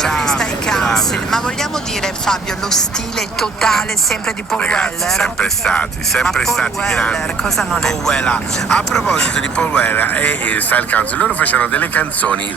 commercialista ai Council, ma vogliamo dire, Fabio, lo stile totale sempre di Paul Ragazzi, Weller? sempre Paul stati Weller, grandi. cosa non è? Paul Weller. A proposito di Paul Weller e Style Council, loro facevano delle canzoni